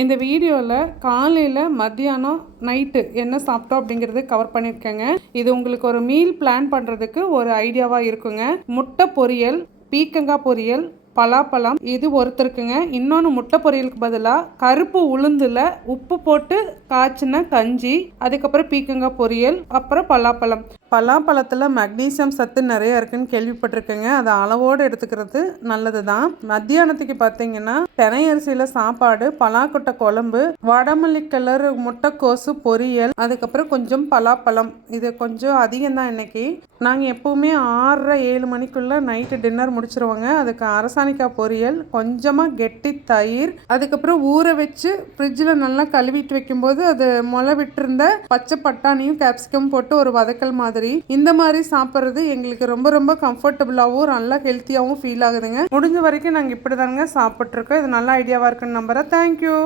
இந்த வீடியோவில் காலையில் மத்தியானம் நைட்டு என்ன சாப்பிட்டோம் அப்படிங்கிறது கவர் பண்ணியிருக்கேங்க. இது உங்களுக்கு ஒரு மீல் பிளான் பண்ணுறதுக்கு ஒரு ஐடியாவாக இருக்குங்க. முட்டை பொரியல், பீக்கங்காய் பொரியல், பலாப்பழம், இது ஒருத்தருக்குங்க. இன்னொன்று முட்டை பொரியலுக்கு பதிலாக கருப்பு உளுந்தில் உப்பு போட்டு காய்ச்சின கஞ்சி, அதுக்கப்புறம் பீக்கங்காய் பொரியல், அப்புறம் பலாப்பழம். பலாப்பழத்தில் மக்னீசியம் சத்து நிறைய இருக்குன்னு கேள்விப்பட்டிருக்கேங்க. அதை அளவோடு எடுத்துக்கிறது நல்லது தான். மத்தியானத்துக்கு பார்த்தீங்கன்னா தினை அரிசியில் சாப்பாடு, பலாக்கொட்டை குழம்பு, வடமல்லி கலர் முட்டைக்கோசு பொரியல், அதுக்கப்புறம் கொஞ்சம் பலாப்பழம். இது கொஞ்சம் அதிகம் தான் இன்னைக்கு. நாங்கள் எப்போவுமே 6:30-7 மணிக்குள்ளே நைட்டு டின்னர் முடிச்சிருவோங்க. அதுக்கு அரசாணிக்காய் பொரியல், கொஞ்சமாக கெட்டி தயிர், அதுக்கப்புறம் ஊற வச்சு ஃப்ரிட்ஜில் நல்லா கழுவிட்டு வைக்கும்போது அது முளை விட்டுருந்த பச்சை பட்டாணியும் கேப்சிகம் போட்டு ஒரு வதக்கல் மாதிரி. இந்த மாதிரி சாப்பிட்றது எங்களுக்கு ரொம்ப ரொம்ப கம்ஃபர்டபுளாகவும் நல்லா ஹெல்த்தியாகவும் ஃபீல் ஆகுதுங்க. முடிஞ்ச வரைக்கும் நாங்கள் இப்படி தாங்க சாப்பிட்ருக்கோம். இது நல்ல ஐடியாவாக இருக்குன்னு நம்புகிறேன். தேங்க்யூ.